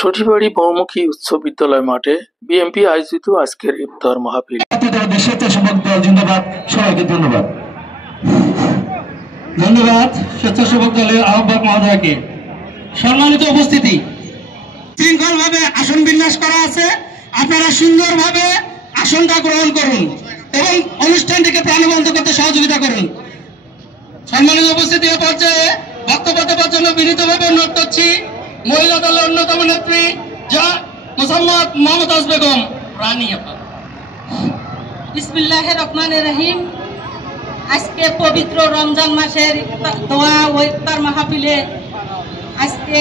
সঠিবাড়ি বহুমুখী উচ্চ বিদ্যালয় মাঠে বিএনপি আয়োজিত আজকের ইফতার মাহফিল। স্বেচ্ছাসেবক দল জিন্দাবাদ। সবাইকে ধন্যবাদ। ধন্যবাদ স্বেচ্ছাসেবক দলের আহ্বায়ক মহোদয়কে। সম্মানিত উপস্থিতি, শৃঙ্খলভাবে আসন বিন্যাস করা আছে। আপনারা সুন্দরভাবে আসনটা গ্রহণ করুন এবং অনুষ্ঠানটিকে প্রাণবন্ত করতে সহযোগিতা করুন। সম্মানিত উপস্থিতি, এ পর্যায়ে বক্তব্য দেওয়ার জন্য বিনীতভাবে অনুরোধ করছি মহিলা দলের অন্যতম নেত্রী যা মোসাম্মদ মমতাজ বেগম রানী। বিসমিল্লাহির রহমানির রহিম। আজকে পবিত্র রমজান মাসের দোয়া ও ইফতার মাহফিলে আজকে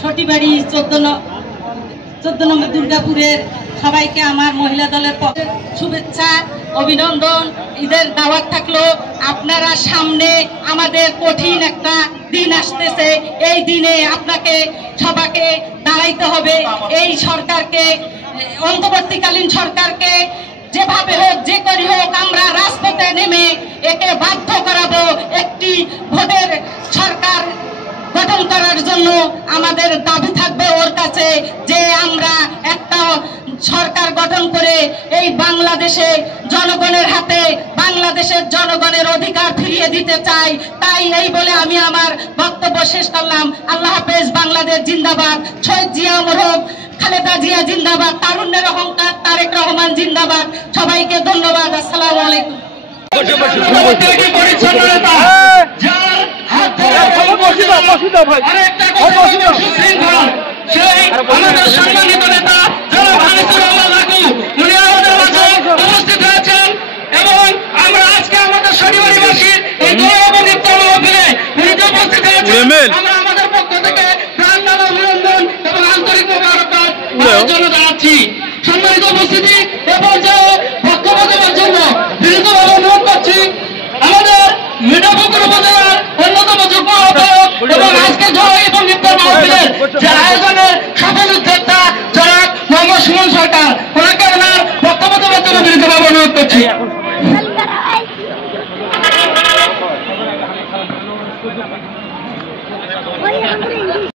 সটিবাড়ি 14 নম্বর দুর্গাপুরের সবাইকে আমার মহিলা দলের পক্ষে শুভেচ্ছা, অভিনন্দন। ঈদের দাওয়াত থাকলো। আপনারা সামনে আমাদের কঠিন একটা দিন আসতেছে। এই দিনে আপনাকে সবাইকে দাঁড়াইতে হবে। এই সরকারকে, অন্তর্বর্তীকালীন সরকারকে যেভাবে হোক, যে করি হোক, আমরা রাজপথে নেমে একে বাধ্য করাবো একটি ভোটের সরকার গঠন করার জন্য। আমাদের দাবি থাকবে ওর কাছে যে আমরা একটা সরকার গঠন করে এই বাংলাদেশে জনগণের হাতে বাংলাদেশের জনগণের অধিকার ফিরিয়ে দিতে চাই। তাই এই বলে আমি আমার বক্তব্য শেষ করলাম। আল্লাহ হাফেজ। বাংলাদেশ জিন্দাবাদ। শহীদ জিয়া মরহম, খালেদা জিয়া জিন্দাবাদ। তারুণ্যের অহংকার তারেক রহমান জিন্দাবাদ। সবাইকে ধন্যবাদ। আসসালামু আলাইকুম। সম্মানিত নেতা উনি আমাদের মাঝে উপস্থিত হয়েছেন এবং আমরা আজকে আমাদের শনিবারবাসীর এই দোয়া এবং ইফতার মাহফিলে উনি উপস্থিত হয়েছেন। আমরা আমাদের পক্ষ থেকে প্রাণঢালা অভিনন্দন এবং আন্তরিক মোবারকবাদ জন্য জানাচ্ছি। সম্মানিত উপস্থিতি, এ পর্যায়ে বক্তব্য দেওয়ার জন্য বিনীতভাবে অনুরোধ করছি আমাদের মিঠাপুকুর উপজেলার অন্যতম যুগ্ম আহ্বায়ক এবং আজকে দোয়া এবং ইফতার মাহফিলের যে আয়োজনের সফল উদ্যোক্তা যারা মোহাম্মদ সুমন সরকার, ওনাকে ওনার বক্তব্য দেওয়ার জন্য বিনীতভাবে অনুরোধ করছি।